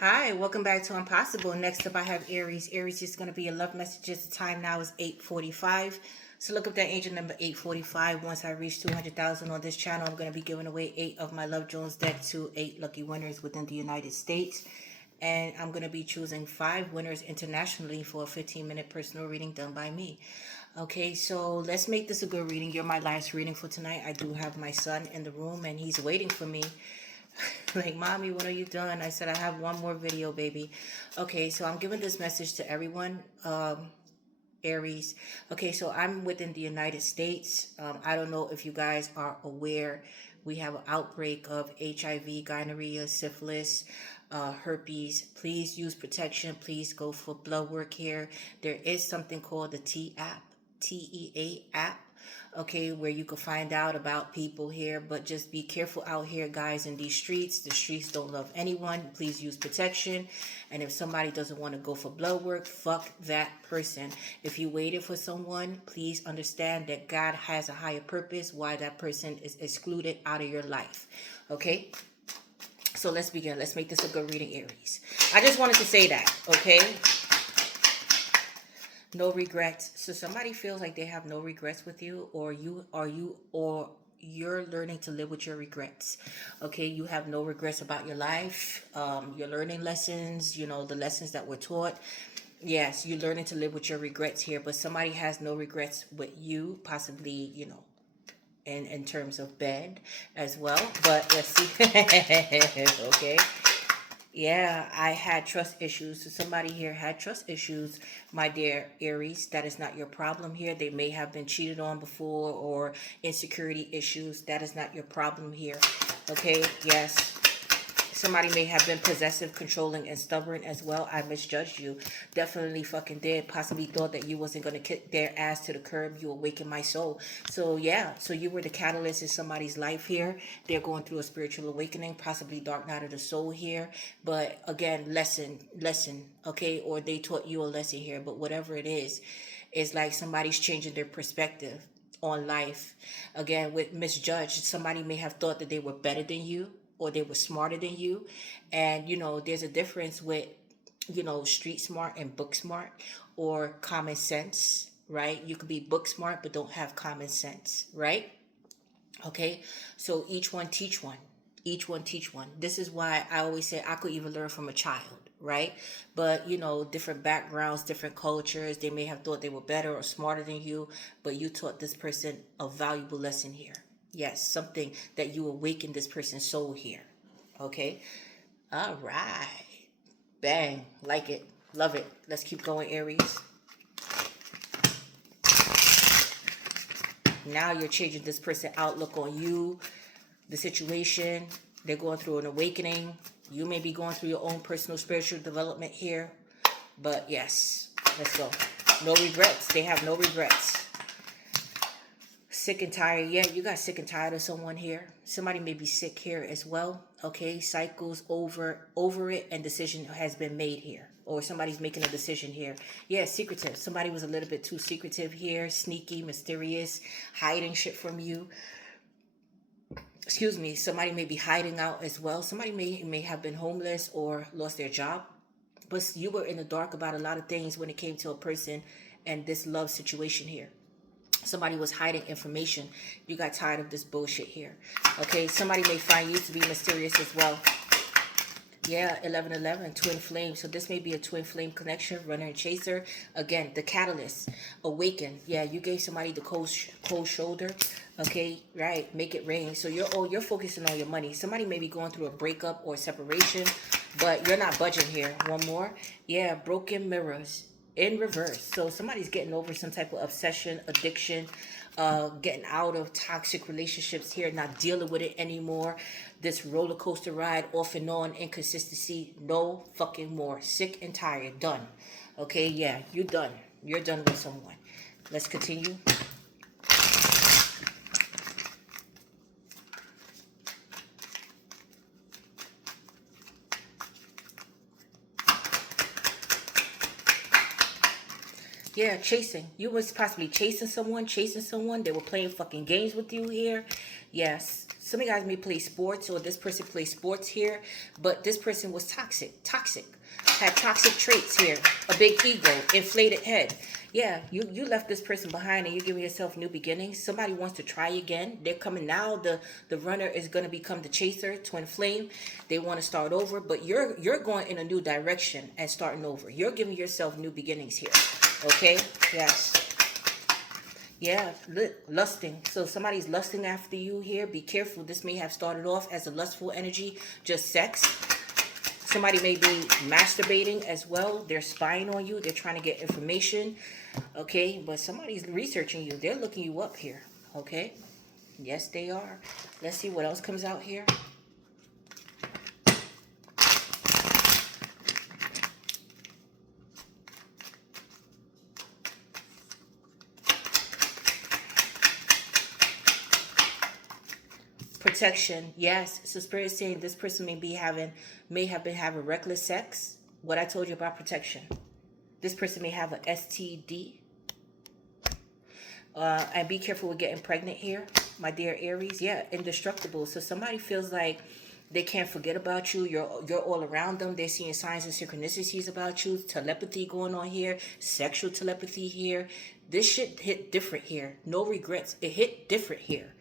Hi, welcome back to Impossible. Next up, I have Aries. Aries is going to be a love messages. The time now is 8:45. So look up that angel number 845. Once I reach 200,000 on this channel, I'm going to be giving away 8 of my Love Jones deck to 8 lucky winners within the United States. And I'm going to be choosing 5 winners internationally for a 15-minute personal reading done by me. Okay, so let's make this a good reading. You're my last reading for tonight. I do have my son in the room and he's waiting for me. Like, mommy, what are you doing? I said, I have one more video, baby. Okay, so I'm giving this message to everyone, Aries. Okay, so I'm within the United States. I don't know if you guys are aware. We have an outbreak of HIV, gonorrhea, syphilis, herpes. Please use protection. Please go for blood work here. There is something called the TEA app, okay, where you can find out about people here. But just be careful out here, guys, in these streets. The streets don't love anyone. Please use protection. And if somebody doesn't want to go for blood work, fuck that person. If you waited for someone, please understand that God has a higher purpose why that person is excluded out of your life. Okay, so let's begin. Let's make this a good reading, Aries. I just wanted to say that, okay? No regrets. So somebody feels like they have no regrets with you, or you're learning to live with your regrets. Okay, you have no regrets about your life. You're learning lessons, the lessons that were taught. Yes, you're learning to live with your regrets here, but somebody has no regrets with you, possibly, in terms of bed as well. But let's see. Okay. Yeah, I had trust issues. So somebody here had trust issues, my dear Aries. That is not your problem here. They may have been cheated on before or insecurity issues. That is not your problem here. Okay, yes. Somebody may have been possessive, controlling, and stubborn as well. I misjudged you. Definitely fucking did. Possibly thought that you wasn't going to kick their ass to the curb. You awakened my soul. So, yeah. So, you were the catalyst in somebody's life here. They're going through a spiritual awakening, possibly dark night of the soul here. But, again, lesson, okay? Or they taught you a lesson here. But whatever it is, it's like somebody's changing their perspective on life. Again, with misjudged, somebody may have thought that they were better than you or they were smarter than you. And, there's a difference with, street smart and book smart, or common sense, right? You could be book smart but don't have common sense, right? Okay, so each one teach one. Each one teach one. This is why I always say I could even learn from a child, right? But different backgrounds, different cultures, they may have thought they were better or smarter than you, but you taught this person a valuable lesson here. Yes, something that you awakened this person's soul here. Okay, all right. Bang, like it, love it. Let's keep going, Aries. Now you're changing this person's outlook on you, the situation. They're going through an awakening. You may be going through your own personal spiritual development here. But yes, let's go. No regrets. They have no regrets. Sick and tired. Yeah, you got sick and tired of someone here. Somebody may be sick here as well. Okay, cycles over it, and decision has been made here. Or somebody's making a decision here. Yeah, secretive. Somebody was a little bit too secretive here. Sneaky, mysterious, hiding shit from you. Excuse me. Somebody may be hiding out as well. Somebody may have been homeless or lost their job. But you were in the dark about a lot of things when it came to a person and this love situation here. Somebody was hiding information. You got tired of this bullshit here. Okay, somebody may find you to be mysterious as well. Yeah, 1111, twin flame. So this may be a twin flame connection, runner and chaser. Again, the catalyst, awaken. Yeah, you gave somebody the cold shoulder. Okay, right, make it rain. So you're focusing on your money. Somebody may be going through a breakup or separation, but you're not budging here. One more. Yeah, broken mirrors in reverse. So somebody's getting over some type of obsession, addiction, getting out of toxic relationships here, not dealing with it anymore. This roller coaster ride, off and on, inconsistency, no fucking more. Sick and tired, done. Okay, yeah, you're done. You're done with someone. Let's continue. Yeah, chasing. You was possibly chasing someone. They were playing fucking games with you here. Yes. Some of you guys may play sports, or this person plays sports here, but this person was toxic, had toxic traits here, a big ego, inflated head. Yeah, you left this person behind and you're giving yourself new beginnings. Somebody wants to try again. They're coming now. The runner is going to become the chaser, twin flame. They want to start over, but you're going in a new direction and starting over. You're giving yourself new beginnings here. Okay? Yes. Yeah, lusting. So somebody's lusting after you here. Be careful. This may have started off as a lustful energy, just sex. Somebody may be masturbating as well. They're spying on you. They're trying to get information. Okay, but somebody's researching you. They're looking you up here. Okay, yes, they are. Let's see what else comes out here. Protection, yes. So spirit is saying this person may have been having reckless sex. What I told you about protection. This person may have an STD. And be careful with getting pregnant here, my dear Aries. Yeah, indestructible. So somebody feels like they can't forget about you. You're all around them. They're seeing signs and synchronicities about you. Telepathy going on here. Sexual telepathy here. This shit hit different here. No regrets. It hit different here.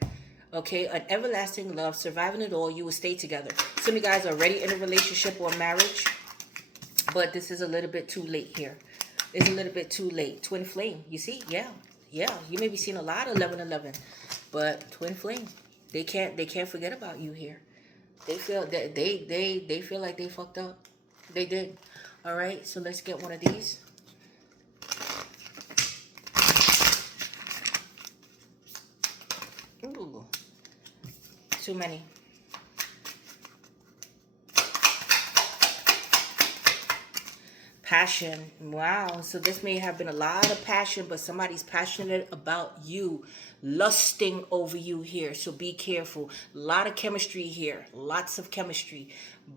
Okay, an everlasting love, surviving it all, you will stay together. Some of you guys are already in a relationship or marriage, but this is a little bit too late here. It's a little bit too late. Twin flame, you see? Yeah, yeah. You may be seeing a lot of 1111, but twin flame, they can't forget about you here. They feel that they feel like they fucked up. They did. All right, so let's get one of these. Ooh. Too many. Passion. Wow. So this may have been a lot of passion, but somebody's passionate about you, lusting over you here. So be careful. A lot of chemistry here. Lots of chemistry.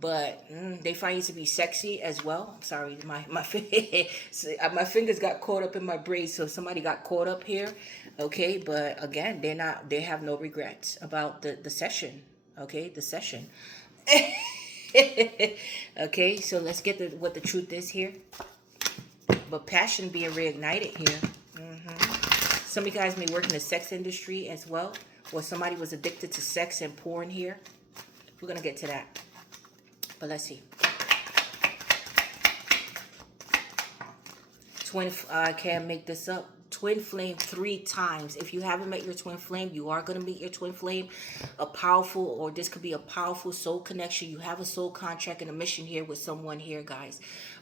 But they find you to be sexy as well. I'm sorry, my fingers got caught up in my braids, so somebody got caught up here. Okay, but again, they have no regrets about the session. Okay, the session. Okay, so let's get what the truth is here. But passion being reignited here. Some of you guys may work in the sex industry as well, or somebody was addicted to sex and porn here. We're gonna get to that, but let's see. I can't make this up. Twin flame 3 times. If you haven't met your twin flame, you are going to meet your twin flame. A powerful, or this could be a powerful soul connection. You have a soul contract and a mission here with someone here, guys.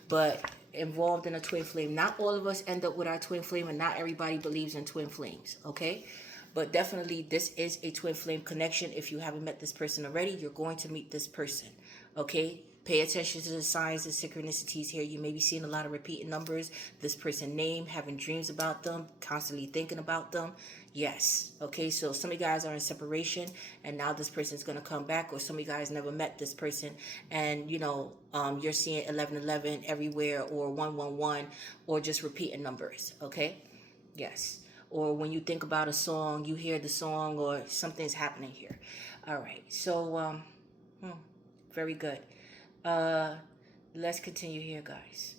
But involved in a twin flame. Not all of us end up with our twin flame, and not everybody believes in twin flames, okay? But definitely this is a twin flame connection. If you haven't met this person already, you're going to meet this person, okay? Pay attention to the signs and synchronicities here. You may be seeing a lot of repeating numbers. This person's name, having dreams about them, constantly thinking about them. Yes. Okay, so some of you guys are in separation, and now this person's going to come back, or some of you guys never met this person, and, you know, you're seeing 1111 everywhere, or 111, or just repeating numbers. Okay? Yes. Or when you think about a song, you hear the song, or something's happening here. All right. So, very good. Let's continue here, guys.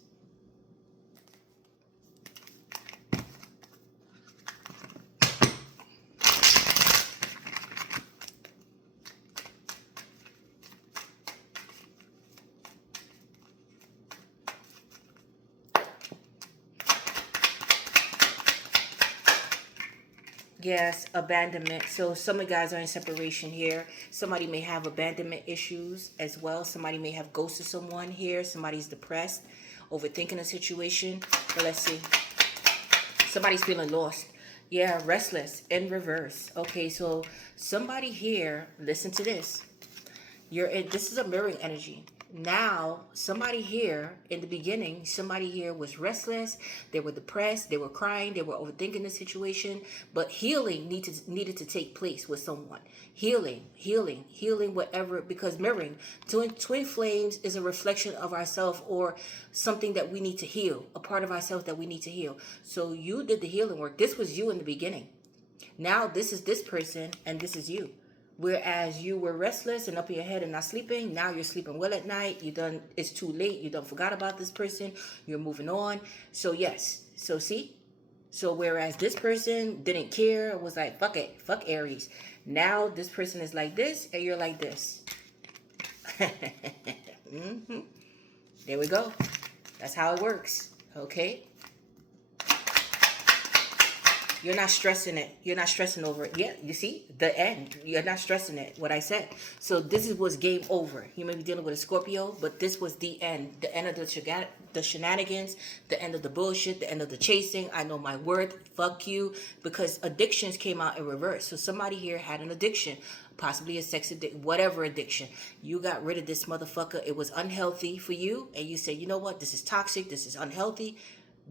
Yes, abandonment. So some of you guys are in separation here. Somebody may have abandonment issues as well. Somebody may have ghosted someone here. Somebody's depressed, overthinking a situation. But let's see. Somebody's feeling lost. Yeah, restless in reverse. Okay, so somebody here, listen to this. This is a mirroring energy. Now, somebody here in the beginning, somebody here was restless. They were depressed. They were crying. They were overthinking the situation. But healing needed to take place with someone. Healing, whatever, because mirroring. Twin flames is a reflection of ourselves, or something that we need to heal, a part of ourselves that we need to heal. So you did the healing work. This was you in the beginning. Now this is this person, and this is you. Whereas you were restless and up in your head and not sleeping, now you're sleeping well at night. You done, it's too late. You done forgot about this person. You're moving on. So yes. So see? So whereas this person didn't care, was like, fuck it, fuck Aries. Now this person is like this and you're like this. Mm-hmm. There we go. That's how it works. Okay? You're not stressing it. You're not stressing over it. Yeah, you see? The end. You're not stressing it, what I said. So this was game over. You may be dealing with a Scorpio, but this was the end. The end of the shenanigans, the end of the bullshit, the end of the chasing. I know my worth. Fuck you. Because addictions came out in reverse. So somebody here had an addiction. Possibly a sex addiction, whatever addiction. You got rid of this motherfucker. It was unhealthy for you. And you said, you know what? This is toxic. This is unhealthy.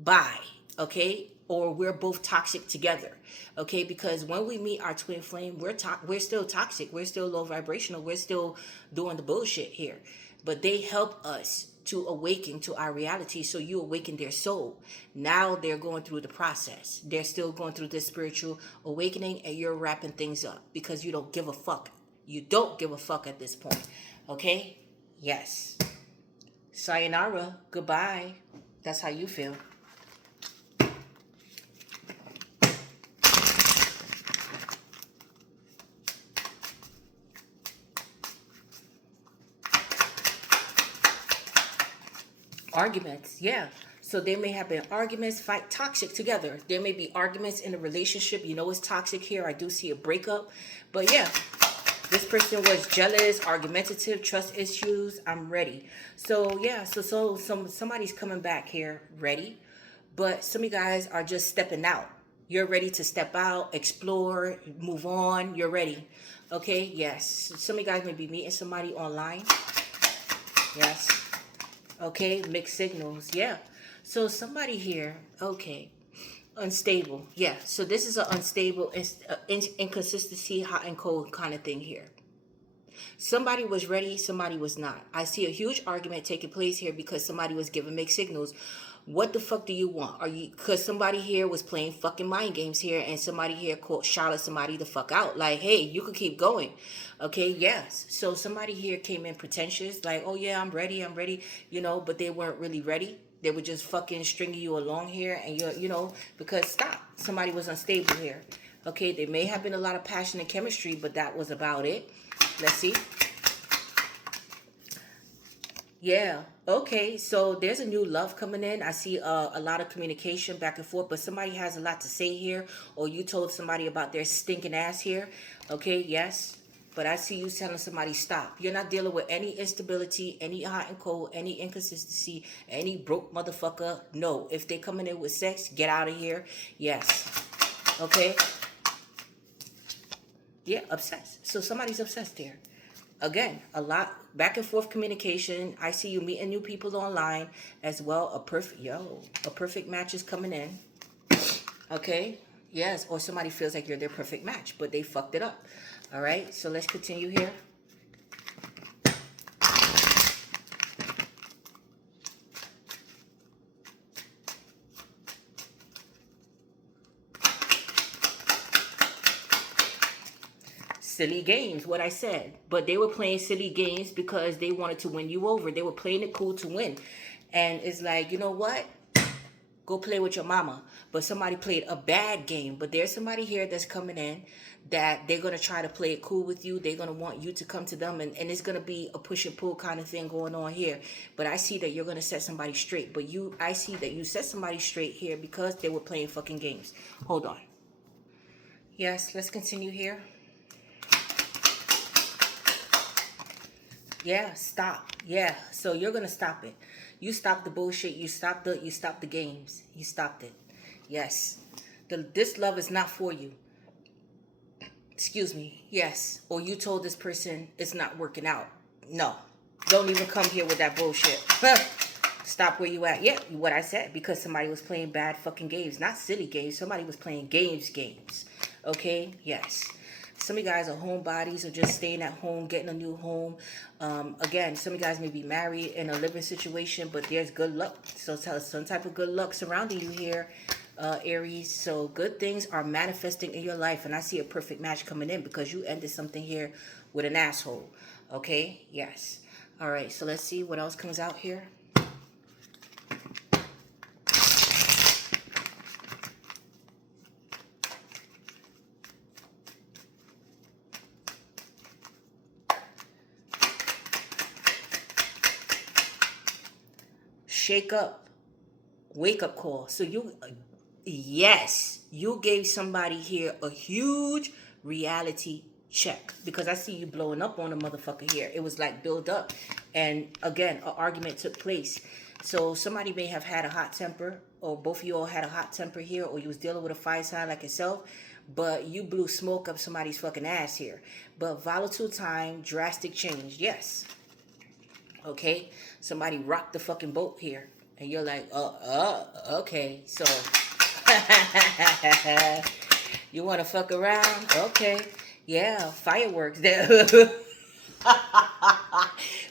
Bye. Okay? Or we're both toxic together, okay? Because when we meet our twin flame, we're still toxic, we're still low vibrational, we're still doing the bullshit here. But they help us to awaken to our reality, so you awaken their soul. Now they're going through the process. They're still going through this spiritual awakening, and you're wrapping things up because you don't give a fuck. You don't give a fuck at this point, okay? Yes. Sayonara. Goodbye. That's how you feel. Arguments, yeah. So there may have been arguments, fight, toxic together. There may be arguments in a relationship. You know it's toxic here. I do see a breakup. But yeah, this person was jealous, argumentative, trust issues. I'm ready. So yeah, so somebody's coming back here ready. But some of you guys are just stepping out. You're ready to step out, explore, move on. You're ready. Okay, yes. Some of you guys may be meeting somebody online. Yes. Okay, mixed signals. Yeah. So somebody here, okay, unstable. Yeah. So this is an unstable, inconsistency, hot and cold kind of thing here. Somebody was ready, somebody was not. I see a huge argument taking place here because somebody was giving mixed signals. What the fuck do you want? Are you, because somebody here was playing fucking mind games here, and somebody here called Charlotte somebody the fuck out. Like, hey, you could keep going. Okay, yes. So somebody here came in pretentious, like, oh yeah, I'm ready, you know, but they weren't really ready. They were just fucking stringing you along here, and you're, you know, because stop. Somebody was unstable here. Okay, there may have been a lot of passion and chemistry, but that was about it. Let's see. Yeah. Okay. So there's a new love coming in. I see a lot of communication back and forth, but somebody has a lot to say here, or you told somebody about their stinking ass here. Okay. Yes. But I see you telling somebody stop. You're not dealing with any instability, any hot and cold, any inconsistency, any broke motherfucker. No. If they coming in with sex, get out of here. Yes. Okay. Yeah. Obsessed. So somebody's obsessed here. Again, a lot back and forth communication. I see you meeting new people online as well. A perfect match is coming in. Okay. Yes. Or somebody feels like you're their perfect match, but they fucked it up. All right. So let's continue here. Silly games, what I said. But they were playing silly games because they wanted to win you over. They were playing it cool to win. And it's like, you know what? Go play with your mama. But somebody played a bad game. But there's somebody here that's coming in that they're going to try to play it cool with you. They're going to want you to come to them. And it's going to be a push and pull kind of thing going on here. But I see that you're going to set somebody straight. But I see that you set somebody straight here because they were playing fucking games. Hold on. Yes, let's continue here. Yeah, stop. Yeah, so you're gonna stop it. You stop the bullshit. You stop the games. You stopped it. Yes, this love is not for you. Excuse me. Yes, or you told this person it's not working out. No, don't even come here with that bullshit. Stop where you at. Yeah, what I said, because somebody was playing bad fucking games, not silly games. Somebody was playing games. Okay. Yes. Some of you guys are homebodies or just staying at home, getting a new home. Again, some of you guys may be married in a living situation, but there's good luck. So tell us some type of good luck surrounding you here. Aries. So good things are manifesting in your life, and I see a perfect match coming in because you ended something here with an asshole. Okay, yes. All right, so let's see what else comes out here. Shake up, wake up call. So yes, you gave somebody here a huge reality check because I see you blowing up on a motherfucker here. It was like build up, and again, an argument took place. So somebody may have had a hot temper, or both of you all had a hot temper here, or you was dealing with a fire sign like yourself, but you blew smoke up somebody's fucking ass here. But volatile time, drastic change, yes. Okay, somebody rocked the fucking boat here, and you're like, okay, so you want to fuck around? Okay, yeah, fireworks there.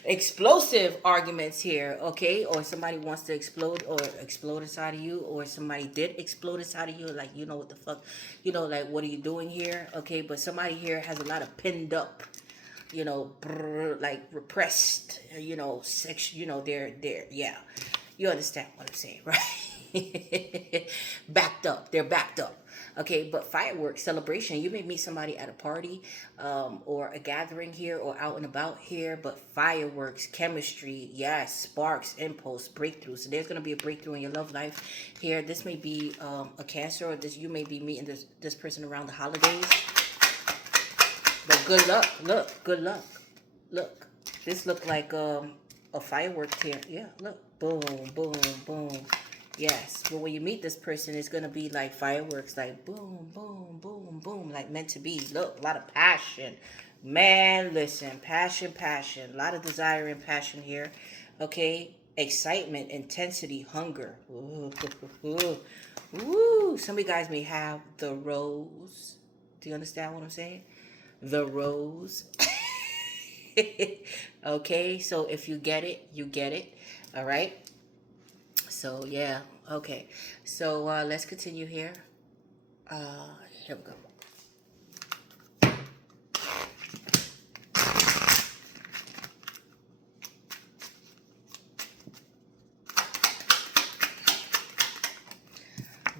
Explosive arguments here, okay? Or somebody wants to explode inside of you, or somebody did explode inside of you, like, you know what the fuck, like, what are you doing here? Okay, but somebody here has a lot of pinned up, like repressed, sex, yeah. You understand what I'm saying, right? Backed up. They're backed up. Okay, but fireworks, celebration. You may meet somebody at a party, or a gathering here, or out and about here, but fireworks, chemistry, yes, sparks, impulse, breakthrough. So there's going to be a breakthrough in your love life here. This may be a Cancer, or you may be meeting this person around the holidays. But good luck. Look, good luck. Look, this looked like a firework here. Yeah, look, boom, boom, boom. Yes, but when you meet this person, it's gonna be like fireworks, like boom, boom, boom, boom, like meant to be. Look, a lot of passion. Man, listen, passion, passion. A lot of desire and passion here. Okay, excitement, intensity, hunger. Ooh, ooh, ooh. Some of you guys may have the rose. Do you understand what I'm saying? The rose. Okay, so if you get it, you get it. All right. So yeah, okay. So let's continue here. Here we go.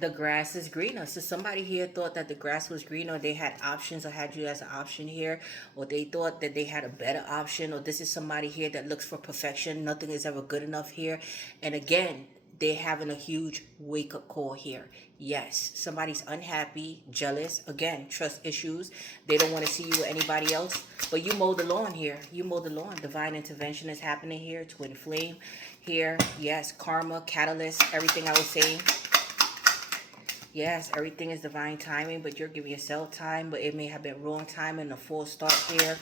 The grass is greener. So somebody here thought that the grass was green, or they had options, or had you as an option here, or they thought that they had a better option, or this is somebody here that looks for perfection. Nothing is ever good enough here. And again, they're having a huge wake-up call here. Yes, somebody's unhappy, jealous, again, trust issues. They don't want to see you with anybody else, but you mow the lawn here. You mow the lawn. Divine intervention is happening here. Twin flame here. Yes, karma, catalyst, everything I was saying. Yes, everything is divine timing, but you're giving yourself time, but it may have been wrong time and a full start here.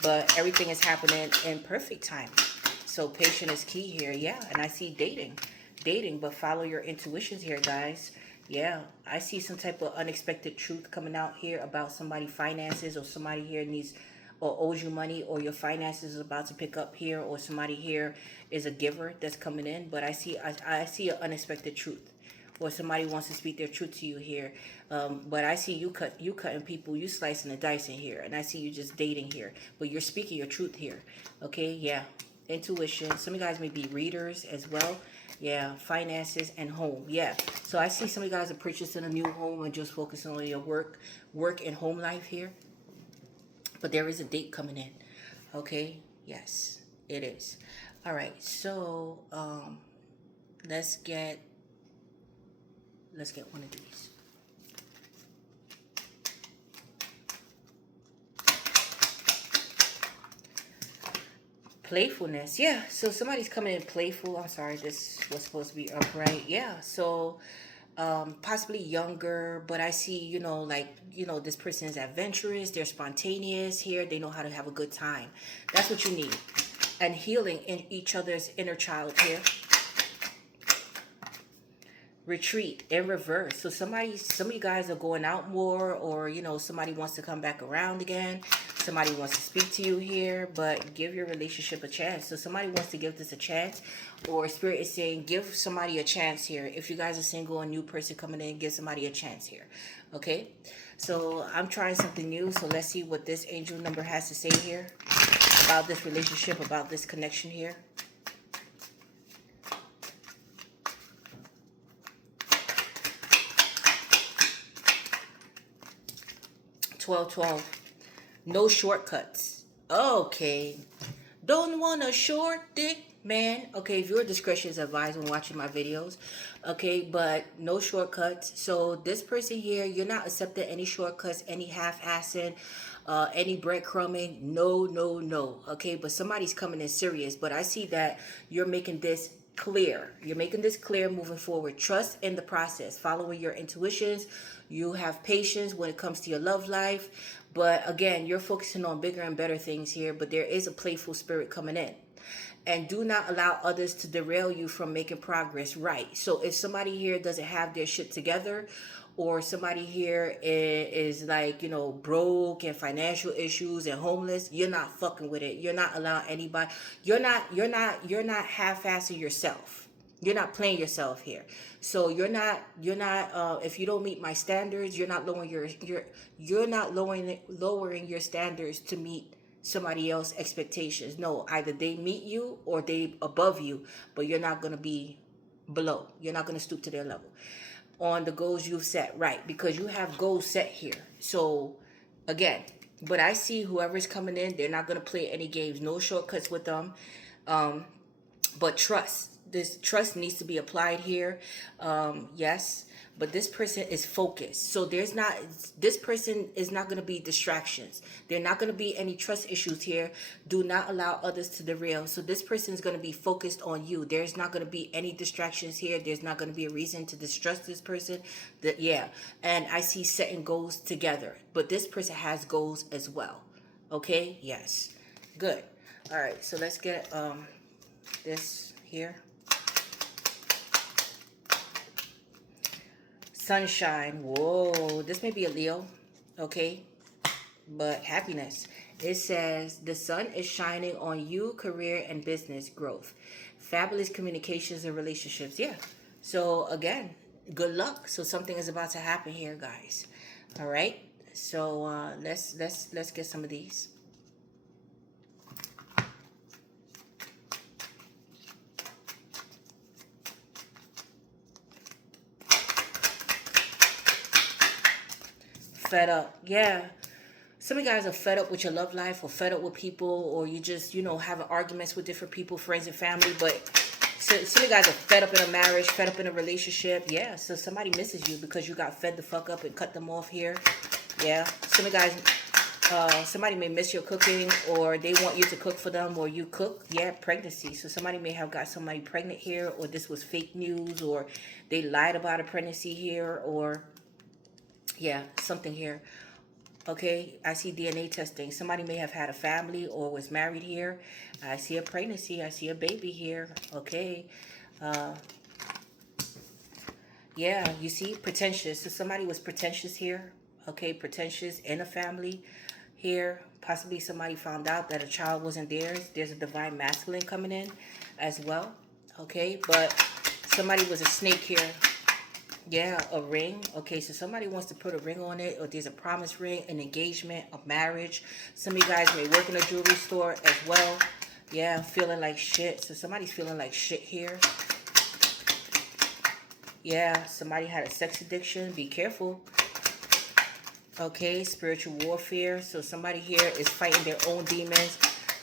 But everything is happening in perfect time. So patience is key here. Yeah, and I see dating, but follow your intuitions here, guys. Yeah, I see some type of unexpected truth coming out here about somebody finances, or somebody here needs or owes you money, or your finances is about to pick up here, or somebody here is a giver that's coming in. But I see an unexpected truth, or somebody wants to speak their truth to you here. But I see you cutting people, you slicing the dice in here, and I see you just dating here, but you're speaking your truth here. Okay, yeah, intuition. Some of you guys may be readers as well. Yeah, finances and home. Yeah, so I see some of you guys are purchasing a new home and just focusing on your work and home life here. But there is a date coming in. Okay, yes, it is. All right, so let's get one of these. Playfulness, yeah. So somebody's coming in playful. I'm sorry, this was supposed to be upright. Yeah, so possibly younger, but I see, like, this person is adventurous, they're spontaneous here, they know how to have a good time. That's what you need. And healing in each other's inner child here. Retreat in reverse. So some of you guys are going out more, or somebody wants to come back around again. Somebody wants to speak to you here, but give your relationship a chance. So somebody wants to give this a chance, or Spirit is saying give somebody a chance here. If you guys are single, a new person coming in, give somebody a chance here. Okay, so I'm trying something new. So let's see what this angel number has to say here about this relationship, about this connection here. 1212. No shortcuts. Okay. Don't want a short dick, man. Okay, viewer discretion is advised when watching my videos. Okay, but no shortcuts. So this person here, you're not accepting any shortcuts, any half-assing, any breadcrumbing. No, no, no. Okay, but somebody's coming in serious. But I see that you're making this clear. You're making this clear moving forward. Trust in the process. Following your intuitions. You have patience when it comes to your love life. But again, you're focusing on bigger and better things here. But there is a playful spirit coming in. And do not allow others to derail you from making progress. Right. So if somebody here doesn't have their shit together, or somebody here is like, you know, broke and financial issues and homeless, you're not fucking with it. You're not allowing anybody. You're not half-assing yourself. You're not playing yourself here. So you're not if you don't meet my standards, you're not lowering you're not lowering your standards to meet somebody else's expectations. No, either they meet you or they above you, but you're not going to be below. You're not going to stoop to their level on the goals you've set, right? Because you have goals set here. So again, but I see whoever's coming in, they're not going to play any games. No shortcuts with them. But trust. This trust needs to be applied here. Yes. But this person is focused. So this person is not going to be distractions. There are not going to be any trust issues here. Do not allow others to derail. So this person is going to be focused on you. There's not going to be any distractions here. There's not going to be a reason to distrust this person. And I see setting goals together. But this person has goals as well. Okay? Yes. Good. All right. So let's get this here. Sunshine. Whoa, this may be a Leo, okay? But happiness. It says the sun is shining on you, career and business growth. Fabulous communications and relationships. Yeah. So again, good luck. So something is about to happen here, guys. All right. So let's get some of these. Fed up. Yeah. Some of you guys are fed up with your love life, or fed up with people, or you just, you know, having arguments with different people, friends and family. But some of you guys are fed up in a marriage, fed up in a relationship. Yeah. So somebody misses you because you got fed the fuck up and cut them off here. Yeah. Some of you guys, somebody may miss your cooking, or they want you to cook for them, or you cook. Yeah. Pregnancy. So somebody may have got somebody pregnant here, or this was fake news, or they lied about a pregnancy here, or yeah, something here. Okay, I see DNA testing. Somebody may have had a family or was married here. I see a pregnancy. I see a baby here. Okay. Yeah, you see, pretentious. So somebody was pretentious here. Okay, pretentious in a family here. Possibly somebody found out that a child wasn't theirs. There's a divine masculine coming in as well. Okay, but somebody was a snake here. Yeah, a ring. Okay, so somebody wants to put a ring on it, or there's a promise ring, an engagement, a marriage. Some of you guys may work in a jewelry store as well. Yeah, feeling like shit. So somebody's feeling like shit here. Yeah, somebody had a sex addiction. Be careful. Okay, spiritual warfare. So somebody here is fighting their own demons.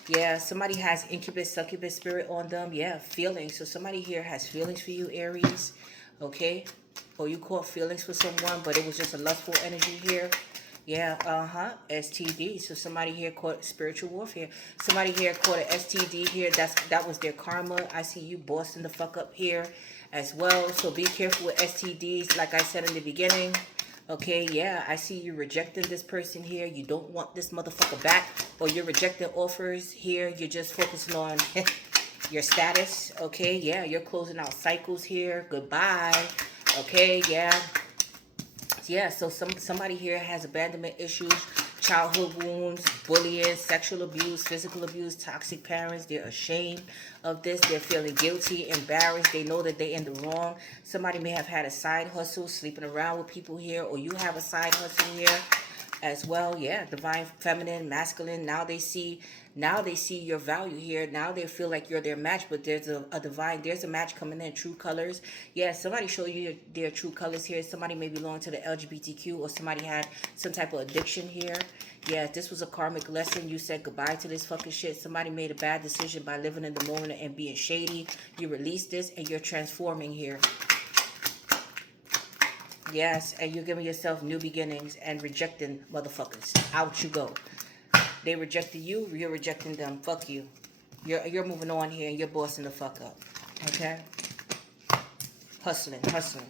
Yeah, somebody has incubus, succubus spirit on them. Yeah, feelings. So somebody here has feelings for you, Aries. Okay. Or you caught feelings for someone, but it was just a lustful energy here. Yeah, STD. So somebody here caught spiritual warfare. Somebody here caught an STD here. That was their karma. I see you bossing the fuck up here as well. So be careful with STDs, like I said in the beginning. Okay, yeah, I see you rejecting this person here. You don't want this motherfucker back, or you're rejecting offers here. You're just focusing on your status. Okay, yeah, you're closing out cycles here. Goodbye. Okay, yeah. Yeah, so somebody here has abandonment issues, childhood wounds, bullying, sexual abuse, physical abuse, toxic parents. They're ashamed of this. They're feeling guilty, embarrassed. They know that they're in the wrong. Somebody may have had a side hustle, sleeping around with people here, or you have a side hustle here as well. Yeah, divine feminine, masculine. Now they see your value here. Now they feel like you're their match, but there's a divine, there's a match coming in, true colors. Yeah, somebody show you their true colors here. Somebody may belong to the LGBTQ, or somebody had some type of addiction here. Yeah, this was a karmic lesson. You said goodbye to this fucking shit. Somebody made a bad decision by living in the moment and being shady. You release this and you're transforming here. Yes, and you're giving yourself new beginnings and rejecting motherfuckers. Out you go. They rejected you, you're rejecting them. Fuck you. You're moving on here and you're bossing the fuck up. Okay? Hustling, hustling.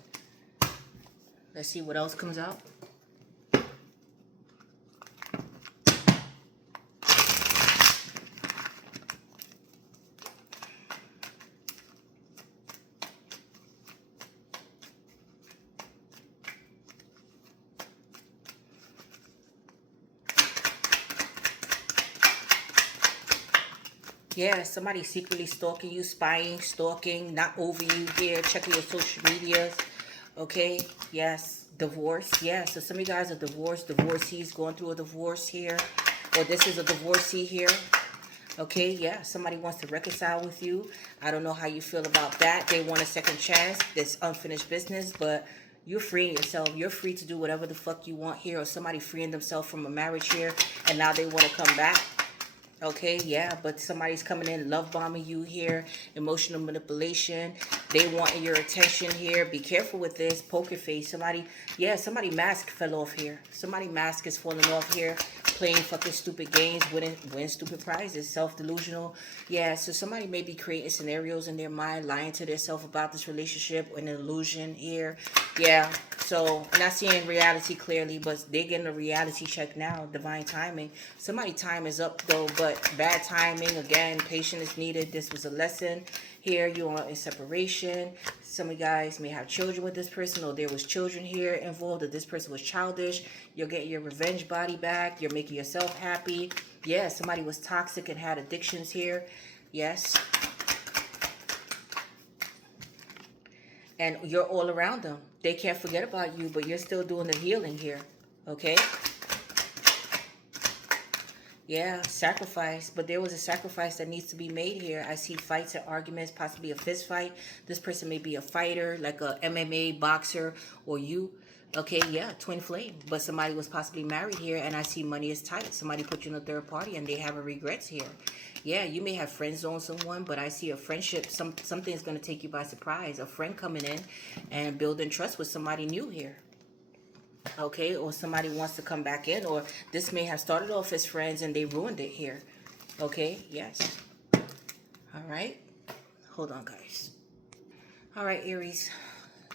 Let's see what else comes out. Yeah, somebody secretly stalking you, spying, stalking, not over you here, checking your social medias. Okay, yes, divorce. Yeah, so some of you guys are divorced, divorcees, going through a divorce here. Or this is a divorcee here. Okay, yeah, somebody wants to reconcile with you. I don't know how you feel about that. They want a second chance. This unfinished business, but you're freeing yourself. You're free to do whatever the fuck you want here. Or somebody freeing themselves from a marriage here, and now they want to come back. Okay, yeah, but somebody's coming in, love bombing you here, emotional manipulation. They want your attention here. Be careful with this. Poker face. Somebody, yeah, somebody mask fell off here. Somebody mask is falling off here. Playing fucking stupid games, winning stupid prizes. Self-delusional. Yeah, so somebody may be creating scenarios in their mind, lying to themselves about this relationship, an illusion here. Yeah, so not seeing reality clearly, but they're getting a reality check now. Divine timing. Somebody time is up though, but bad timing. Again, patience is needed. This was a lesson. Here you are in separation. Some of you guys may have children with this person, or there was children here involved, or this person was childish. You're getting your revenge body back. You're making yourself happy. Yeah, somebody was toxic and had addictions here. Yes. And you're all around them. They can't forget about you, but you're still doing the healing here. Okay? Yeah, sacrifice. But there was a sacrifice that needs to be made here. I see fights and arguments, possibly a fist fight. This person may be a fighter, like a MMA boxer, or you. Okay, yeah, twin flame. But somebody was possibly married here, and I see money is tight. Somebody put you in a third party, and they have a regrets here. Yeah, you may have friends on someone, but I see a friendship. Something's going to take you by surprise. A friend coming in and building trust with somebody new here. Okay, or somebody wants to come back in, or this may have started off as friends and they ruined it here. Okay, yes. All right, hold on, guys. All right, Aries.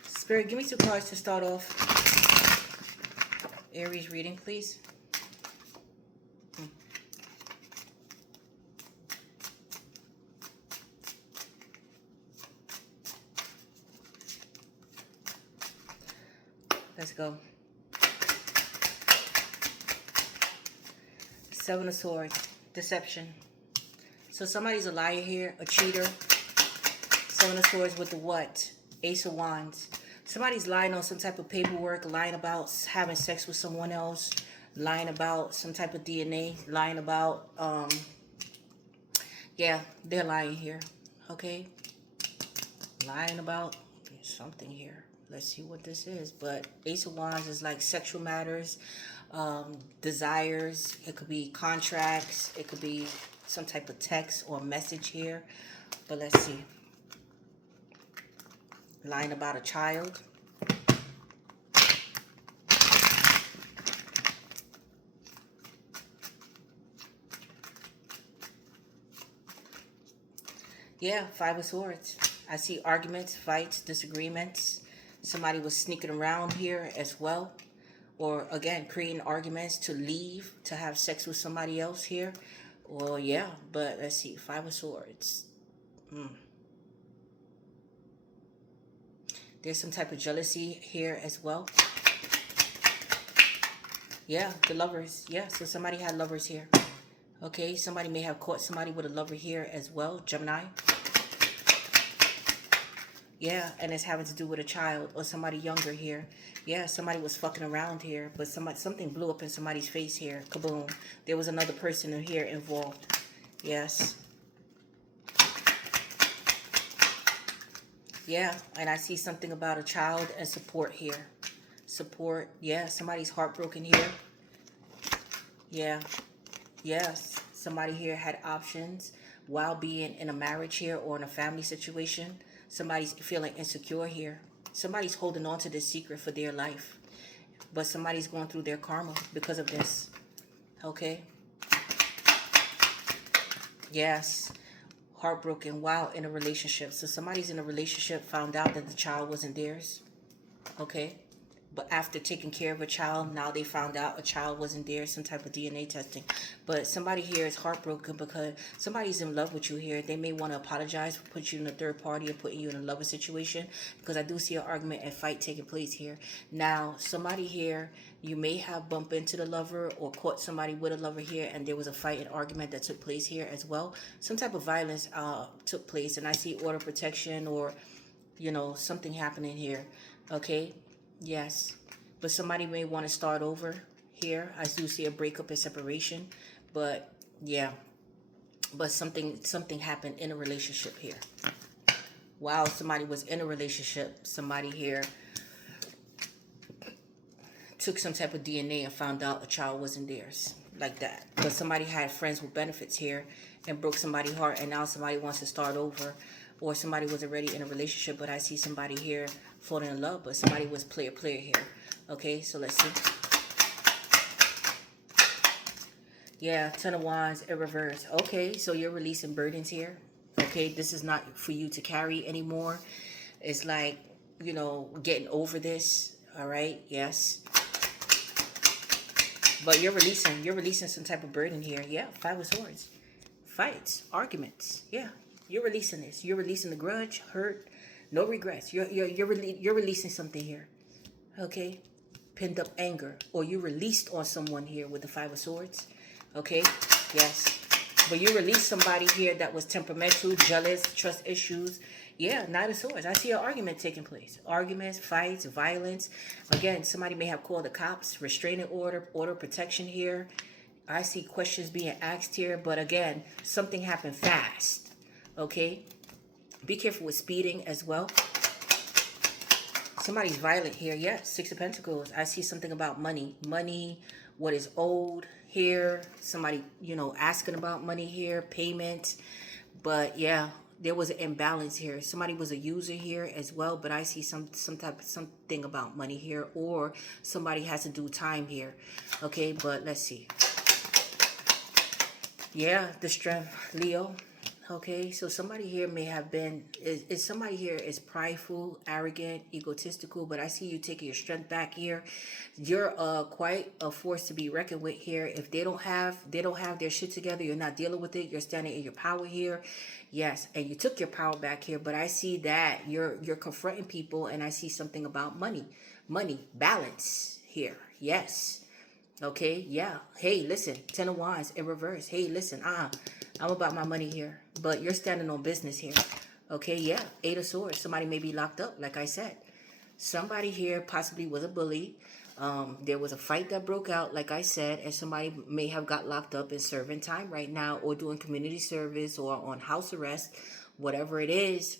Spirit, give me two cards to start off. Aries reading, please. Let's go. Seven of Swords. Deception. So somebody's a liar here, a cheater. Seven of Swords with the what? Ace of Wands. Somebody's lying on some type of paperwork, lying about having sex with someone else, lying about some type of DNA, lying about, yeah, they're lying here, okay? Lying about something here. Let's see what this is. But Ace of Wands is like sexual matters, desires. It could be contracts. It could be some type of text or message here. But let's see. Lying about a child. Yeah, Five of Swords. I see arguments, fights, disagreements. Somebody was sneaking around here as well. Or, again, creating arguments to leave, to have sex with somebody else here. Or, yeah, but let's see. Five of Swords. There's some type of jealousy here as well. Yeah, the lovers. Yeah, so somebody had lovers here. Okay, somebody may have caught somebody with a lover here as well, Gemini. Yeah, and it's having to do with a child or somebody younger here. Yeah, somebody was fucking around here, but something blew up in somebody's face here. Kaboom. There was another person in here involved. Yes. Yeah, and I see something about a child and support here. Support. Yeah, somebody's heartbroken here. Yeah. Yes. Somebody here had options while being in a marriage here or in a family situation. Somebody's feeling insecure here. Somebody's holding on to this secret for their life. But somebody's going through their karma because of this. Okay? Yes. Heartbroken while in a relationship. So somebody's in a relationship, found out that the child wasn't theirs. Okay? But after taking care of a child, now they found out a child wasn't there, some type of DNA testing. But somebody here is heartbroken because somebody's in love with you here. They may want to apologize for putting you in a third party or putting you in a lover situation, because I do see an argument and fight taking place here. Now, somebody here, you may have bumped into the lover or caught somebody with a lover here, and there was a fight and argument that took place here as well. Some type of violence took place, and I see order protection or, something happening here. Okay? Yes, but somebody may want to start over here. I do see a breakup and separation, but yeah, but something happened in a relationship here. Wow, somebody was in a relationship. Somebody here took some type of DNA and found out a child wasn't theirs, like that. But somebody had friends with benefits here and broke somebody's heart, and now somebody wants to start over, or somebody was already in a relationship, but I see somebody here falling in love, but somebody was player here. Okay, so let's see. Yeah, Ten of Wands in reverse. Okay, so you're releasing burdens here. Okay, this is not for you to carry anymore. It's like, getting over this. All right, yes. But you're releasing some type of burden here. Yeah, Five of Swords. Fights, arguments. Yeah, you're releasing this. You're releasing the grudge, hurt, no regrets. You're releasing something here. Okay, pinned up anger, or you released on someone here with the Five of Swords. Okay, yes, but you released somebody here that was temperamental, jealous, trust issues. Yeah, Knight of Swords. I see an argument taking place. Arguments, fights, violence. Again, somebody may have called the cops, restraining order protection here. I see questions being asked here, but again, something happened fast. Okay, be careful with speeding as well. Somebody's violent here. Yes, Six of Pentacles. I see something about money. Money, what is owed here. Somebody, asking about money here, payment. But yeah, there was an imbalance here. Somebody was a user here as well, but I see something about money here, or somebody has to do time here. Okay, but let's see. Yeah, the strength, Leo. Okay, so somebody here may have been, is somebody here is prideful, arrogant, egotistical, but I see you taking your strength back here. You're quite a force to be reckoned with here. If they don't have their shit together, you're not dealing with it. You're standing in your power here. Yes, and you took your power back here, but I see that you're confronting people, and I see something about money, balance here. Yes. Okay, yeah. Hey, listen, Ten of Wands in reverse. Hey, listen, I'm about my money here, but you're standing on business here. Okay, yeah. Eight of Swords. Somebody may be locked up, like I said. Somebody here possibly was a bully. There was a fight that broke out, like I said, and somebody may have got locked up and serving time right now, or doing community service, or on house arrest. Whatever it is,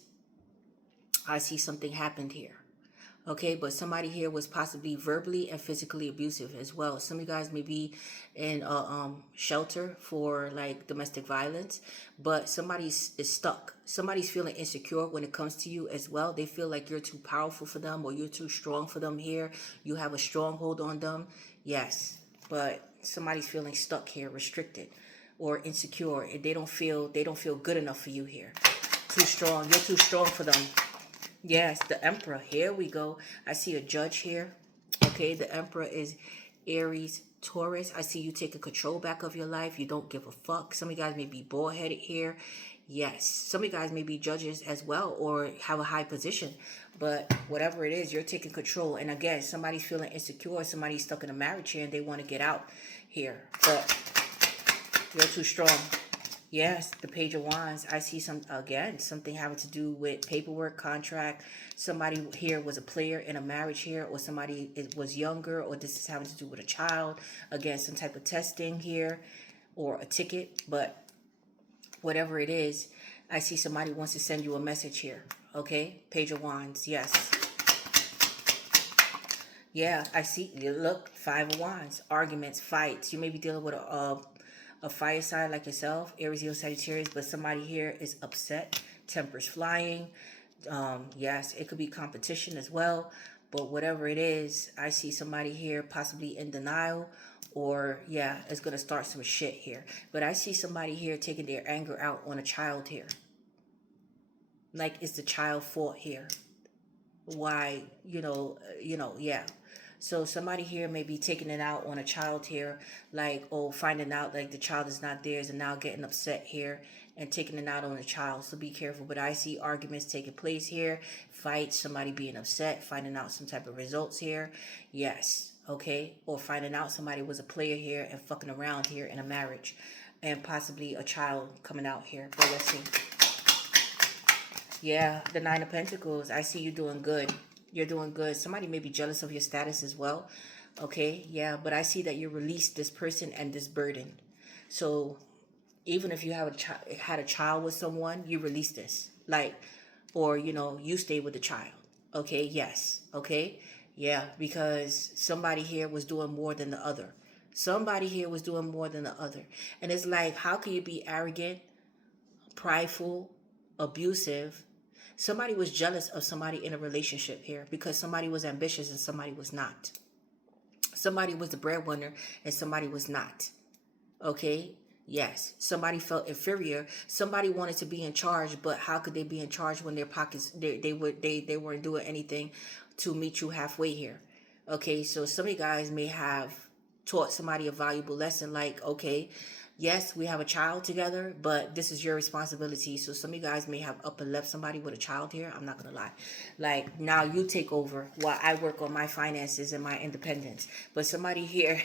I see something happened here. Okay, but somebody here was possibly verbally and physically abusive as well. Some of you guys may be in a shelter for like domestic violence, but somebody's is stuck. Somebody's feeling insecure when it comes to you as well. They feel like you're too powerful for them, or you're too strong for them here. You have a stronghold on them. Yes, but somebody's feeling stuck here, restricted or insecure. And they don't feel good enough for you here. Too strong. You're too strong for them. Yes, the Emperor. Here we go. I see a judge here. Okay, the Emperor is Aries, Taurus. I see you taking control back of your life. You don't give a fuck. Some of you guys may be bald-headed here. Yes, some of you guys may be judges as well or have a high position, but whatever it is, you're taking control. And again, somebody's feeling insecure, somebody's stuck in a marriage here and they want to get out here, but you're too strong. Yes, the Page of Wands. I see something having to do with paperwork, contract. Somebody here was a player in a marriage here, or somebody was younger, or this is having to do with a child. Again, some type of testing here, or a ticket. But whatever it is, I see somebody wants to send you a message here. Okay, Page of Wands. Yes. Yeah, I see. Look, Five of Wands. Arguments, fights. You may be dealing with a fire sign like yourself, Aries, Leo, Sagittarius, but somebody here is upset. Tempers flying. Yes, it could be competition as well. But whatever it is, I see somebody here possibly in denial, or yeah, it's going to start some shit here. But I see somebody here taking their anger out on a child here. Like, it's the child fault here. Why, yeah. So somebody here may be taking it out on a child here, like, oh, finding out like the child is not theirs and now getting upset here and taking it out on a child. So be careful. But I see arguments taking place here, fights, somebody being upset, finding out some type of results here. Yes, okay. Or finding out somebody was a player here and fucking around here in a marriage, and possibly a child coming out here. But let's see. Yeah, the Nine of Pentacles. I see you doing good. You're doing good. Somebody may be jealous of your status as well. Okay, yeah, but I see that you released this person and this burden. So even if you have had a child with someone, you release this. Like, or, you stay with the child. Okay, yes. Okay, yeah, because somebody here was doing more than the other. Somebody here was doing more than the other. And it's like, how can you be arrogant, prideful, abusive? Somebody was jealous of somebody in a relationship here because somebody was ambitious and somebody was not. Somebody was the breadwinner and somebody was not. Okay? Yes. Somebody felt inferior. Somebody wanted to be in charge, but how could they be in charge when their pockets they weren't doing anything to meet you halfway here? Okay, so some of you guys may have taught somebody a valuable lesson, like, okay, yes, we have a child together, but this is your responsibility. So some of you guys may have up and left somebody with a child here. I'm not going to lie. Like, now you take over while I work on my finances and my independence. But somebody here,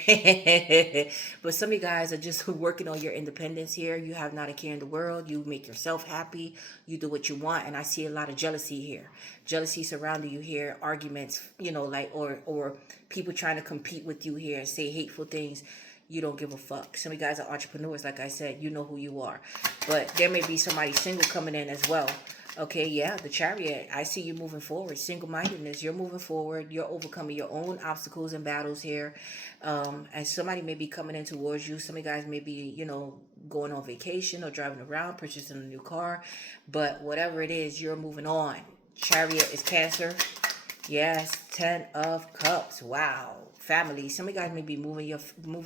but some of you guys are just working on your independence here. You have not a care in the world. You make yourself happy. You do what you want. And I see a lot of jealousy here. Jealousy surrounding you here. Arguments, like, or people trying to compete with you here and say hateful things. You don't give a fuck. Some of you guys are entrepreneurs, like I said. You know who you are. But there may be somebody single coming in as well. Okay, yeah, the Chariot. I see you moving forward. Single-mindedness. You're moving forward. You're overcoming your own obstacles and battles here. And somebody may be coming in towards you. Some of you guys may be, going on vacation or driving around, purchasing a new car. But whatever it is, you're moving on. Chariot is Cancer. Yes, 10 of Cups. Wow. Family. Some of you guys may be moving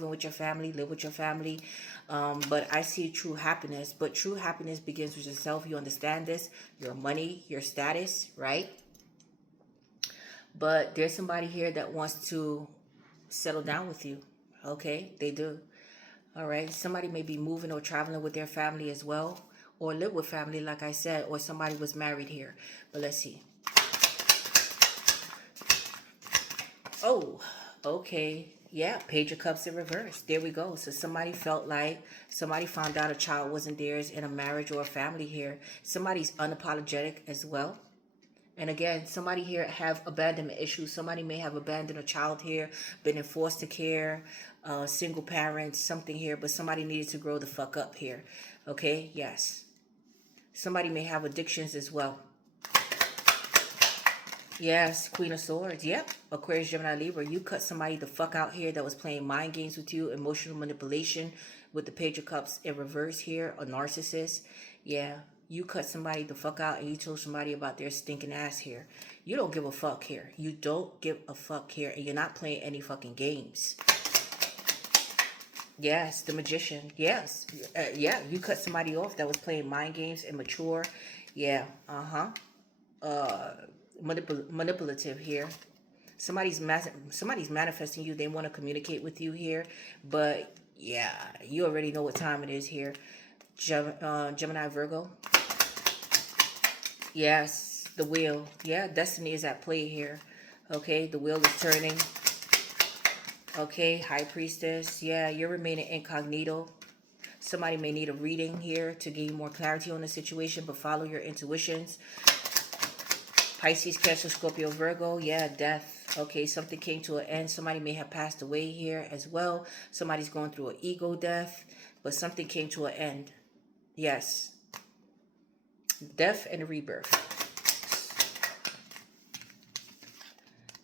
with your family, live with your family. But I see true happiness. But true happiness begins with yourself. You understand this. Your money, your status, right? But there's somebody here that wants to settle down with you. Okay? They do. All right? Somebody may be moving or traveling with their family as well. Or live with family, like I said. Or somebody was married here. But let's see. Oh, okay. Yeah, Page of Cups in reverse. There we go. So somebody felt like somebody found out a child wasn't theirs in a marriage or a family here. Somebody's unapologetic as well. And again, somebody here have abandonment issues. Somebody may have abandoned a child here, been in foster care, single parents, something here. But somebody needed to grow the fuck up here. Okay, yes. Somebody may have addictions as well. Yes, Queen of Swords. Yep. Aquarius, Gemini, Libra. You cut somebody the fuck out here that was playing mind games with you, emotional manipulation with the Page of Cups in reverse here, a narcissist. Yeah. You cut somebody the fuck out and you told somebody about their stinking ass here. You don't give a fuck here. You don't give a fuck here. And you're not playing any fucking games. Yes, the Magician. Yes. Yeah, you cut somebody off that was playing mind games, immature. Yeah. Manipulative here. Somebody's manifesting you. They want to communicate with you here, but yeah, you already know what time it is here. Gemini, Virgo. Yes, the wheel. Yeah, destiny is at play here. Okay, the wheel is turning. Okay, high priestess. Yeah, you're remaining incognito. Somebody may need a reading here to gain more clarity on the situation, but follow your intuitions. Pisces, Cancer, Scorpio, Virgo. Yeah, death. Okay, something came to an end. Somebody may have passed away here as well. Somebody's going through an ego death, but something came to an end. Yes. Death and rebirth.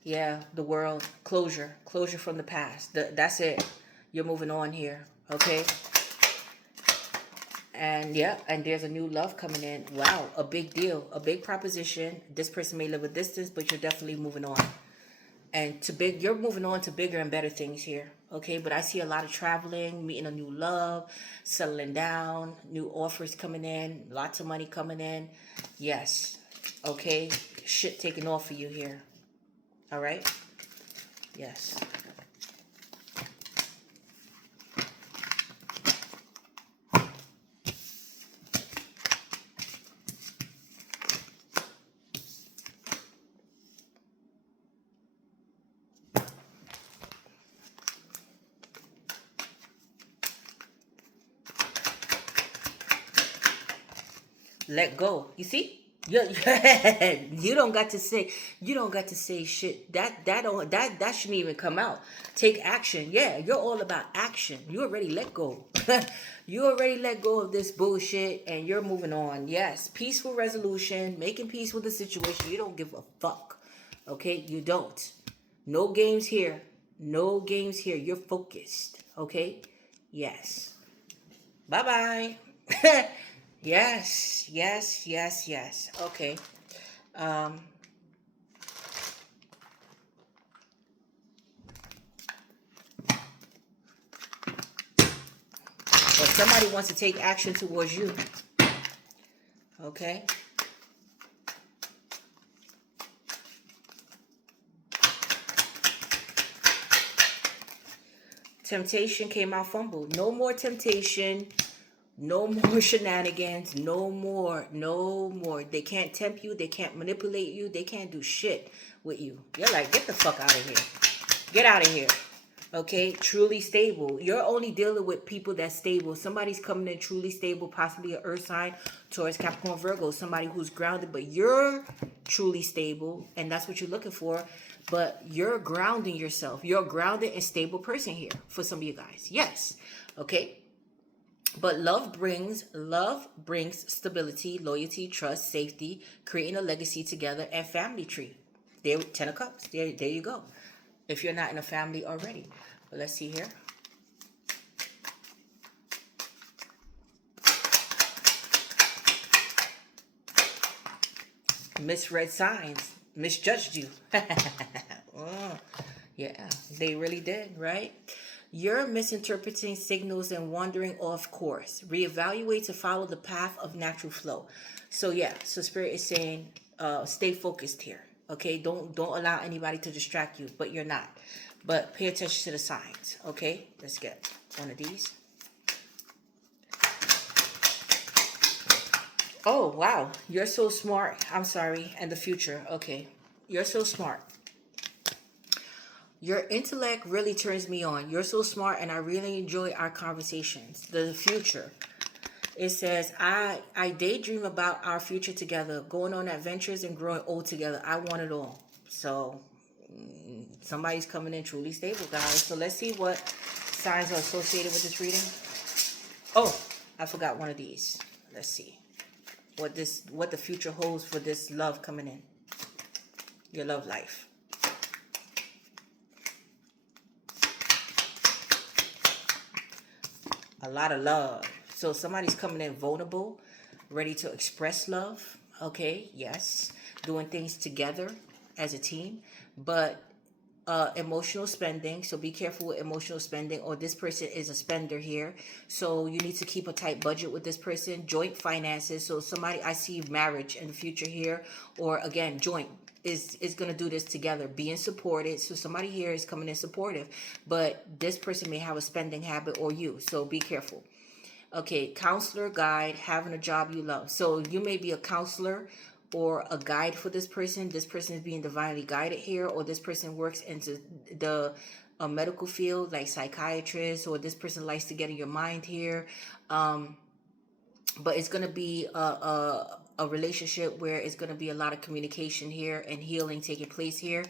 Yeah, the world. Closure. Closure from the past. That's it. You're moving on here. Okay? And yeah, and there's a new love coming in. Wow, a big deal. A big proposition. This person may live a distance, but you're definitely moving on. And you're moving on to bigger and better things here. Okay, but I see a lot of traveling, meeting a new love, settling down, new offers coming in, lots of money coming in. Yes. Okay, shit taking off for you here. All right. Yes. Let go. You see? You, you don't got to say shit. That shouldn't even come out. Take action. Yeah, you're all about action. You already let go. You already let go of this bullshit and you're moving on. Yes, peaceful resolution, making peace with the situation. You don't give a fuck. Okay? You don't. No games here. No games here. You're focused. Okay? Yes. Bye-bye. Yes, yes, yes, yes. Okay. Um, but somebody wants to take action towards you. Okay. Temptation came out fumbled. No more temptation. No more shenanigans. No more. No more. They can't tempt you. They can't manipulate you. They can't do shit with you. You're like, get the fuck out of here. Get out of here. Okay, truly stable. You're only dealing with people that's stable. Somebody's coming in truly stable, possibly an earth sign, Taurus, Capricorn, Virgo, somebody who's grounded, but you're truly stable, and that's what you're looking for. But you're grounding yourself. You're a grounded and stable person here for some of you guys. Yes. Okay. But love brings stability, loyalty, trust, safety, creating a legacy together, and family tree. There, 10 of Cups. There you go. If you're not in a family already. But let's see here. Misread signs. Misjudged you. Oh, yeah, they really did, right? You're misinterpreting signals and wandering off course. Reevaluate to follow the path of natural flow. So yeah, so Spirit is saying, stay focused here. Okay, don't allow anybody to distract you, but you're not. But pay attention to the signs. Okay, let's get one of these. Oh wow, you're so smart. I'm sorry, and the future. Okay, you're so smart. Your intellect really turns me on. You're so smart, and I really enjoy our conversations. The future. It says, I daydream about our future together, going on adventures and growing old together. I want it all. So, somebody's coming in truly stable, guys. So, let's see what signs are associated with this reading. Oh, I forgot one of these. Let's see what the future holds for this love coming in. Your love life. A lot of love. So somebody's coming in vulnerable, ready to express love. Okay, yes. Doing things together as a team. But emotional spending. So be careful with emotional spending, or this person is a spender here. So you need to keep a tight budget with this person. Joint finances. So somebody, I see marriage in the future here, or again, joint is going to do this together, being supported. So somebody here is coming in supportive, but this person may have a spending habit, or you. So be careful. Okay, counselor, guide, having a job you love. So you may be a counselor or a guide for this person. This person is being divinely guided here, or this person works into the a medical field like psychiatrist, or this person likes to get in your mind here. But it's going to be a relationship where it's going to be a lot of communication here and healing taking place here.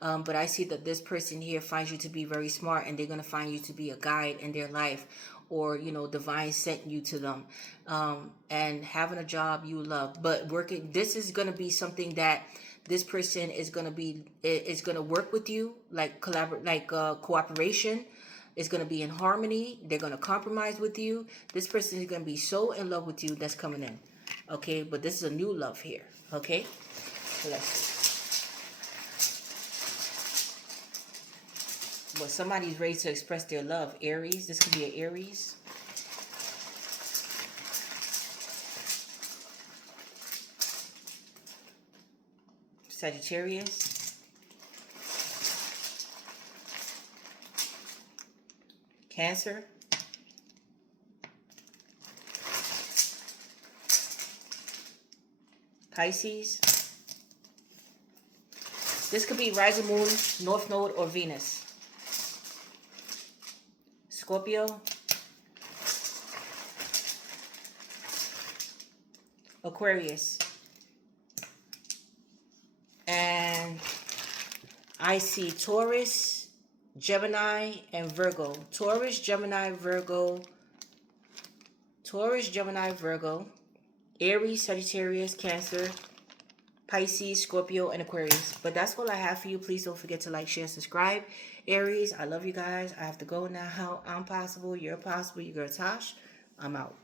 But I see that this person here finds you to be very smart, and they're going to find you to be a guide in their life, or divine sent you to them. And having a job you love, but working, this is going to be something that this person is going to be is going to work with you, like collaborate, like cooperation. It's going to be in harmony. They're going to compromise with you. This person is going to be so in love with you that's coming in. Okay, but this is a new love here. Okay, let's see. But somebody's ready to express their love. Aries, this could be an Aries. Sagittarius. Cancer. Pisces. This could be rising moon, north node, or Venus. Scorpio. Aquarius. And I see Taurus, Gemini, and Virgo. Taurus, Gemini, Virgo. Taurus, Gemini, Virgo. Aries, Sagittarius, Cancer, Pisces, Scorpio, and Aquarius. But that's all I have for you. Please don't forget to like, share, subscribe. Aries, I love you guys. I have to go now. I'm possible. You're possible. Your girl Tosh. I'm out.